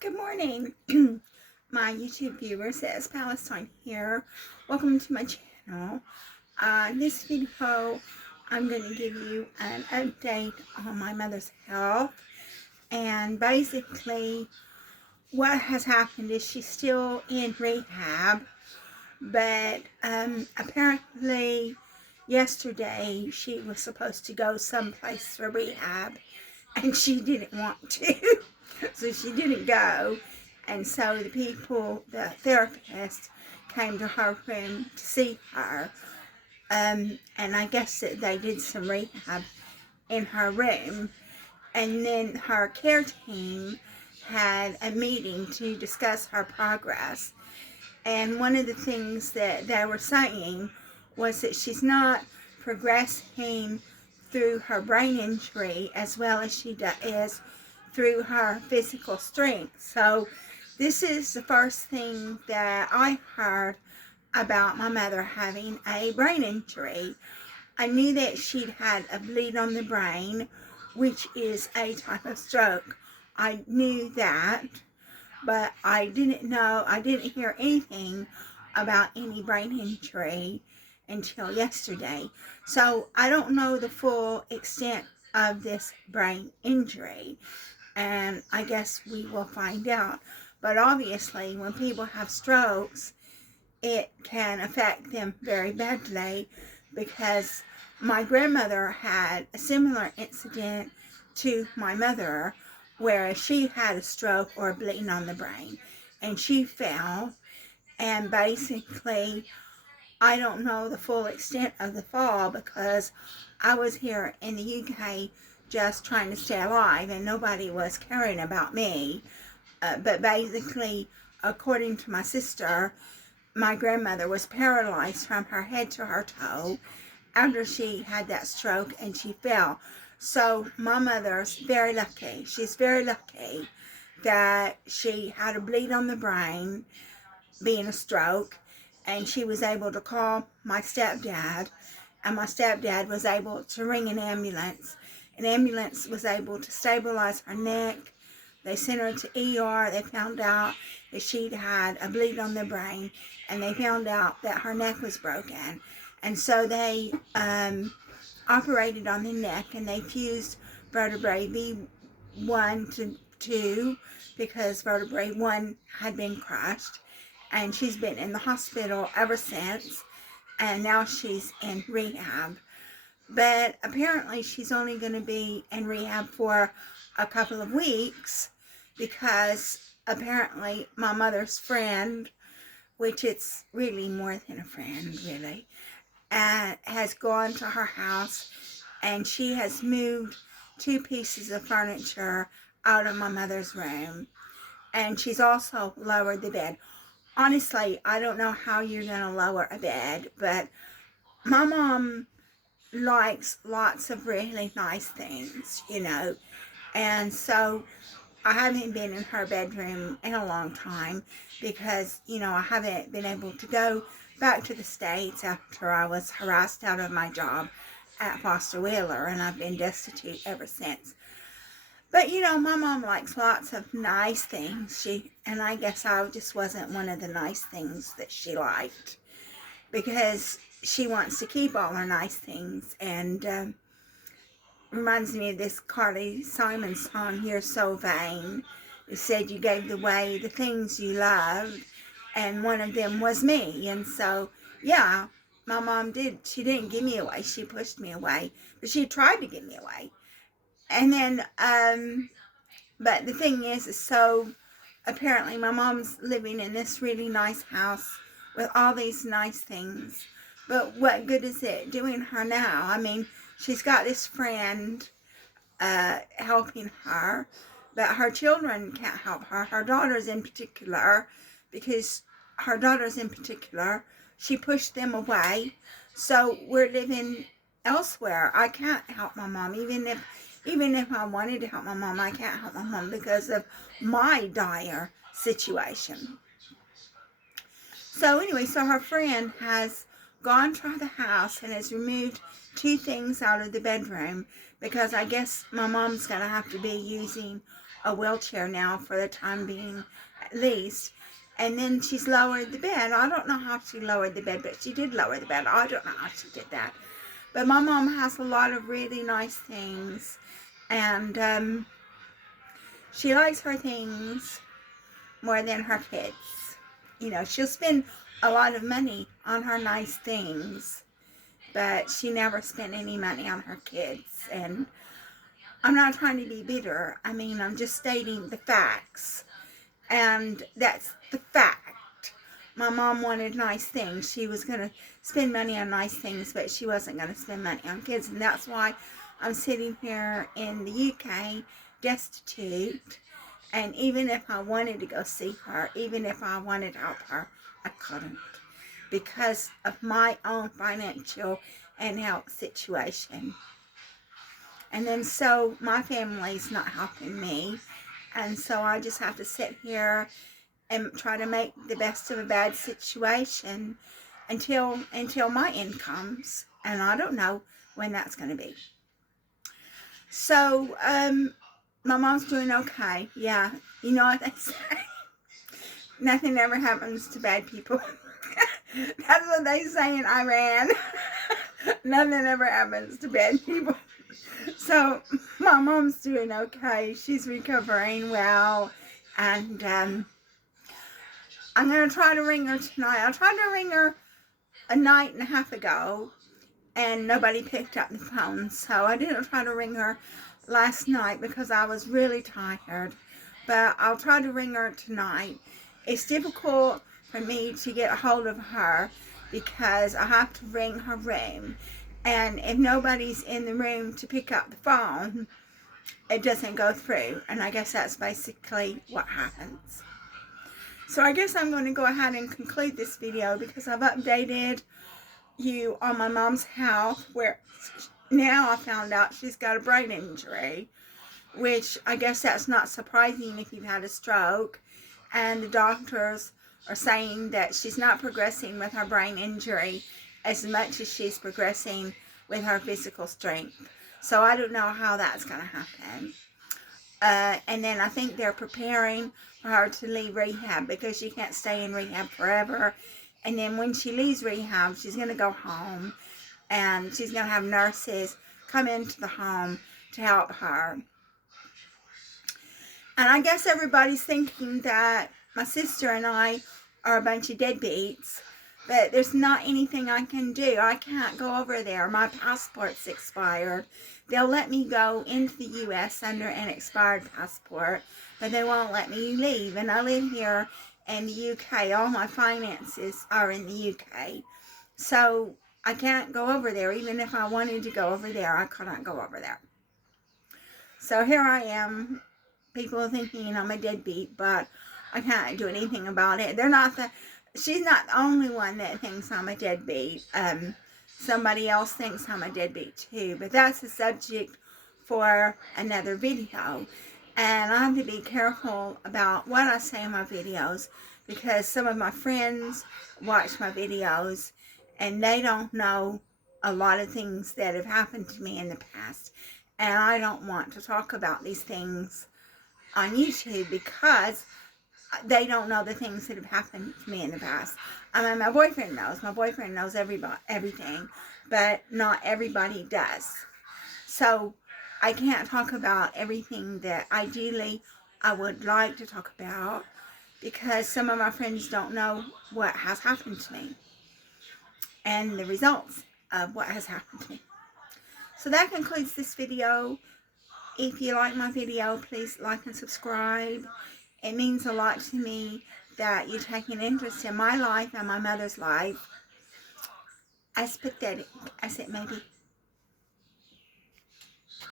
Good morning, my YouTube viewers. It's Palestine here. Welcome to my channel. This video, I'm going to give you an update on my mother's health. And basically, what has happened is she's still in rehab. But apparently, yesterday, she was supposed to go someplace for rehab. And she didn't want to. So she didn't go. And so the therapist came to her room to see her. And I guess that they did some rehab in her room. And then her care team had a meeting to discuss her progress. And one of the things that they were saying was that she's not progressing through her brain injury as well as she is through her physical strength. So this is the first thing that I heard about my mother having a brain injury. I knew that she'd had a bleed on the brain, which is a type of stroke. I knew that, but I didn't hear anything about any brain injury until yesterday. So I don't know the full extent of this brain injury, and I guess we will find out. But obviously, when people have strokes, it can affect them very badly, because my grandmother had a similar incident to my mother, where she had a stroke or a bleeding on the brain, and she fell, and basically I don't know the full extent of the fall because I was here in the UK just trying to stay alive and nobody was caring about me. But basically, according to my sister, my grandmother was paralyzed from her head to her toe after she had that stroke and she fell. So my mother's very lucky. She's very lucky that she had a bleed on the brain, being a stroke, and she was able to call my stepdad, and my stepdad was able to ring an ambulance. An ambulance was able to stabilize her neck. They sent her to ER. They found out that she'd had a bleed on the brain, and they found out that her neck was broken. And so they operated on the neck, and they fused vertebrae B1 to 2 because vertebrae 1 had been crushed. And she's been in the hospital ever since, and now she's in rehab. But apparently she's only going to be in rehab for a couple of weeks, because apparently my mother's friend, which it's really more than a friend really, has gone to her house, and she has moved 2 pieces of furniture out of my mother's room, and she's also lowered the bed. Honestly, I don't know how you're going to lower a bed, but my mom likes lots of really nice things, and so I haven't been in her bedroom in a long time because, I haven't been able to go back to the States after I was harassed out of my job at Foster Wheeler, and I've been destitute ever since. But, my mom likes lots of nice things, and I guess I just wasn't one of the nice things that she liked, because she wants to keep all her nice things, and reminds me of this Carly Simon song, "You're So Vain." It said you gave away the things you loved, and one of them was me. And so, yeah, my mom she didn't give me away, she pushed me away, but she tried to give me away. And then, but the thing is, so apparently my mom's living in this really nice house with all these nice things. But what good is it doing her now? I mean, she's got this friend helping her, but her children can't help her. Her daughters in particular, because she pushed them away. So we're living elsewhere. I can't help my mom, even if I wanted to help my mom, I can't help my mom because of my dire situation. So anyway, so her friend has gone to the house and has removed 2 things out of the bedroom, because I guess my mom's going to have to be using a wheelchair now for the time being, at least. And then she's lowered the bed. I don't know how she lowered the bed, but she did lower the bed. I don't know how she did that. But my mom has a lot of really nice things. And she likes her things more than her kids. You know, she'll spend a lot of money on her nice things, but she never spent any money on her kids. And I'm not trying to be bitter. I mean, I'm just stating the facts. And that's the fact. My mom wanted nice things. She was going to spend money on nice things, but she wasn't going to spend money on kids. And that's why I'm sitting here in the UK, destitute. And even if I wanted to go see her, even if I wanted to help her, I couldn't, because of my own financial and health situation. And then so my family's not helping me, and so I just have to sit here and try to make the best of a bad situation until my end comes, and I don't know when that's going to be. So my mom's doing okay. Yeah, you know what they say, nothing ever happens to bad people. That's what they say in Iran. Nothing ever happens to bad people. So my mom's doing okay. She's recovering well. And I'm going to try to ring her tonight. I tried to ring her a night and a half ago, and nobody picked up the phone. So I didn't try to ring her last night because I was really tired. But I'll try to ring her tonight. It's difficult for me to get a hold of her because I have to ring her room. And if nobody's in the room to pick up the phone, it doesn't go through. And I guess that's basically what happens. So I guess I'm going to go ahead and conclude this video because I've updated you on my mom's health, where now I found out she's got a brain injury, which I guess that's not surprising if you've had a stroke. And the doctors are saying that she's not progressing with her brain injury as much as she's progressing with her physical strength. So I don't know how that's going to happen. And then I think they're preparing for her to leave rehab because she can't stay in rehab forever. And then when she leaves rehab, she's going to go home and she's going to have nurses come into the home to help her. And I guess everybody's thinking that my sister and I are a bunch of deadbeats, but there's not anything I can do. I can't go over there. My passport's expired. They'll let me go into the U.S. under an expired passport, but they won't let me leave. And I live here in the U.K. All my finances are in the U.K. So I can't go over there. Even if I wanted to go over there, I couldn't go over there. So here I am. People are thinking I'm a deadbeat, but I can't do anything about it. She's not the only one that thinks I'm a deadbeat. Somebody else thinks I'm a deadbeat too, but that's a subject for another video. And I have to be careful about what I say in my videos because some of my friends watch my videos and they don't know a lot of things that have happened to me in the past. And I don't want to talk about these things on YouTube because they don't know the things that have happened to me in the past. I mean, my boyfriend knows. My boyfriend knows everything, but not everybody does. So I can't talk about everything that ideally I would like to talk about because some of my friends don't know what has happened to me and the results of what has happened to me. So that concludes this video. If you like my video, please like and subscribe. It means a lot to me that you take an interest in my life and my mother's life, as pathetic as it may be.